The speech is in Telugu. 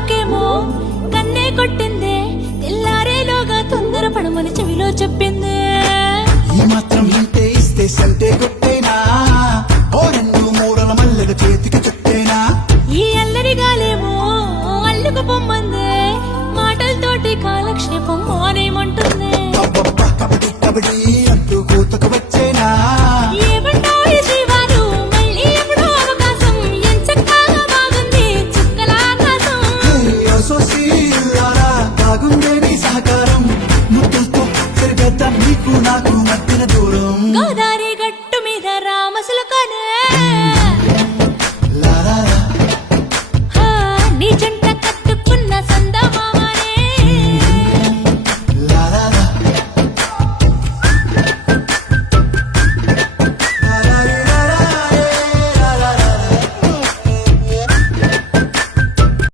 నాకేమో కన్నే కొట్టిందే తెల్లారేలోగా తొందర పడమని చెవిలో చెప్పిందే ఈ మాత్రం ఇంటే ఇస్తే సంటే కొట్టే